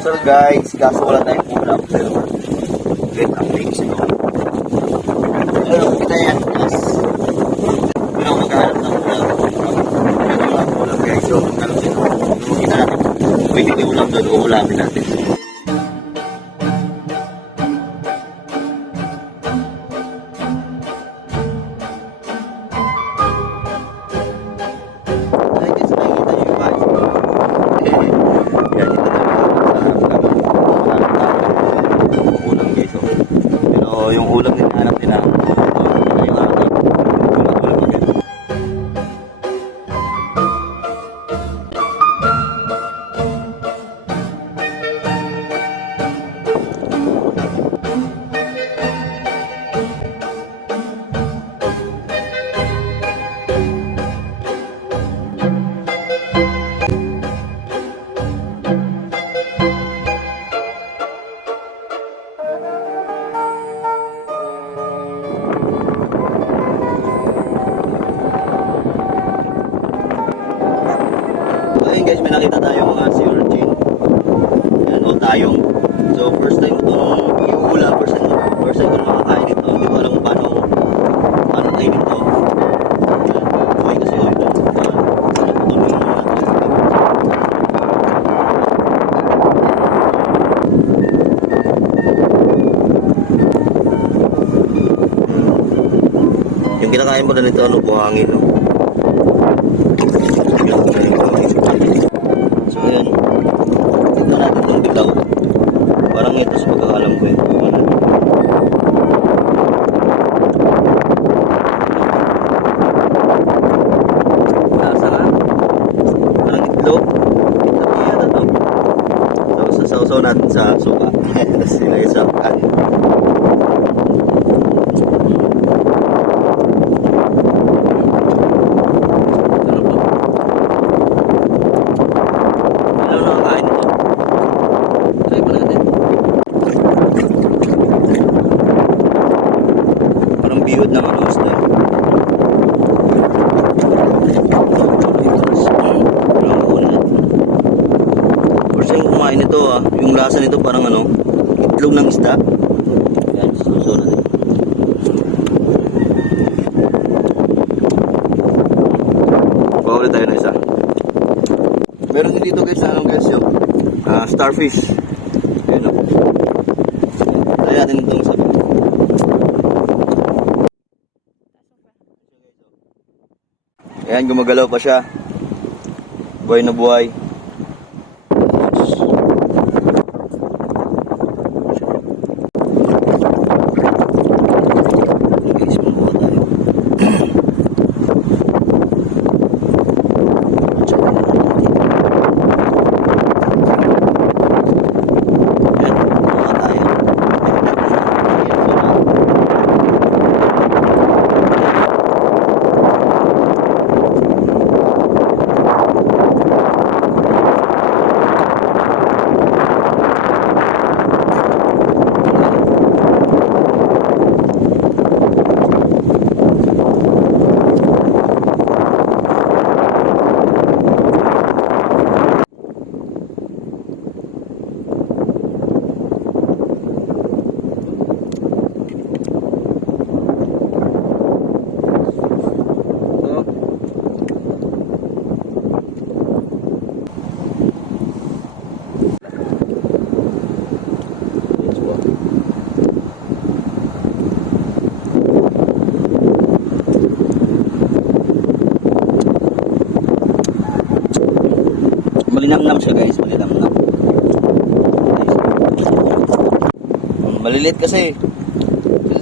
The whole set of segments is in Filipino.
almusal guys, kaso wala tayong ulam. Pero, get ang things ito. Pero, kita yan guys. Pero, maghanap ng ulam. Maghanap ng ulam guys. So, maghanap dito. Kita natin. Pwede yung ulam doon, uulamin natin. Yung ulam din hanap din na yung hanap ulam agad. Ayun guys, may nakita tayo mga sea urchin. Yan, o tayong. So first time itong iuula, first time ko na makakain ito. Hindi ko alam paano kainin ito. Buhay kasi ito. Yung kinakain mo na nito, ano, buhangin, no? So ayan, ito natin itong bitaw. Parang ito sa pagkakalam ko ito. Lasa nga. Parang itlog. Itlog yata ito. So sasaw-saw natin sa suka. Tapos ilagay sa kanin. Bihod ng ano isda. First time kumain nito yung lasa nito parang ano, itlog ng isda. Yan, suso na din. Pahuli tayo na isa. Meron din dito guys, ano guys yung starfish. Ayan o. Try natin itong sabi. Ayan, gumagalaw pa siya. Buhay na buhay. Malinamnam siya guys, malinamnam. Malilit kasi.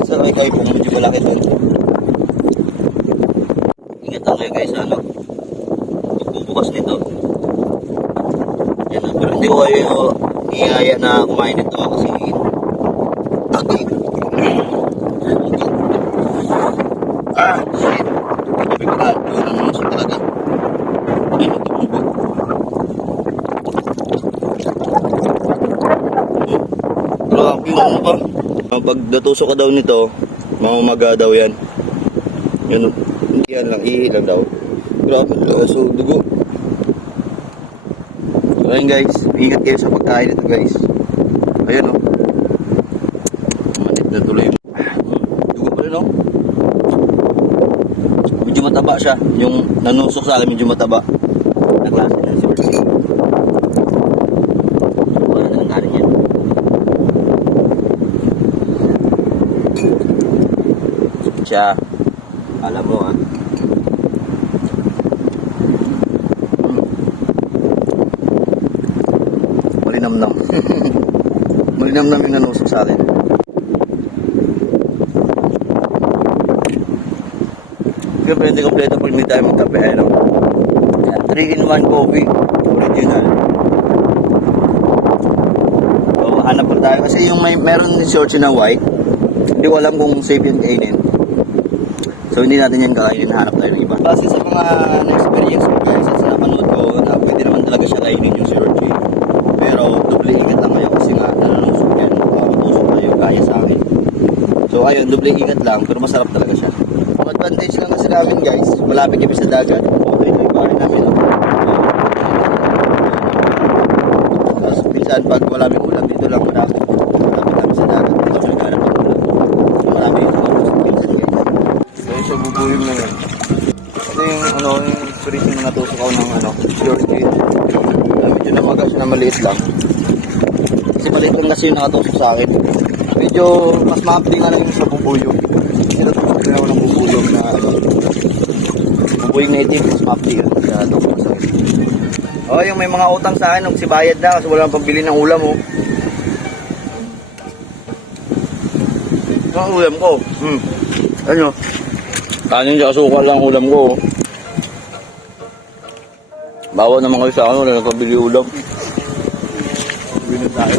Sa kay kung medyo malaki doon. Ingat lang kayo guys, ano? Pagbubukas nito. Yan, pero hindi ko kayo iaya na kumain nito kasi takot. Shit. Hindi ko na doon sa talaga. Grabe yung ano ba? Pag natusok ka daw nito, mamamaga daw yan. Yan, yan lang, ihi lang daw. Grabe, so dugo. So Ayun guys, ingat kayo sa pagkain ito guys. Ayun oh. Manit na tuloy. Dugo pa rin oh. Medyo mataba siya. Yung nanusok sa akin medyo mataba. Na klase ng search. Wala na nang galing yan. Siya. Alam mo ah. Malinamnam. Malinamnam yung nanusok sa akin. Siyempre hindi kompleto pag hindi tayo magkape. Ano? 3-in-1 coffee. Original. So hanap pa tayo. Kasi yung meron din short na white. Hindi ko alam kung safe yung kainin. So hindi natin yan kakainin. Hanap tayo ng iba. Kasi sa mga na-experience ko guys, sa napanood ko na pwede naman talaga siya kainin yung short. Pero doble ingat lang kayo kasi nga nananusok yan. Makatusok tayo kaya sa akin. So ayun, doble ingat lang pero masarap talaga siya. Ang advantage lang kasi namin guys, malapit kami sa dagat. So ito yung bahay namin. Tapos minsan pag maraming ulam, dito lang malapit kami sa dagat. Dito kami naghanap ng ulam. So marami yung tumaros sa pinsan guys. So yung sa bubuyong na yan. Ito yung yung experience na natusok ako ng short skin. Medyo namagas na maliit lang. Kasi maliit lang kasi yung nakatusok sa akin. Medyo mas maapli nga lang yung sa bubuyong. Natusok din ako ng bubuyong na bubuyong native. Mas maapli lang sa tusok sa akin. Oh, yung may mga utang sa akin, si bayad na kasi wala nang pambili ng ulam oh. Ang ulam ko. Ano? Kanin sa asukal lang ulam ko oh. Bawa naman kayo sa akin, wala nang pambili ulam. Bili tayo.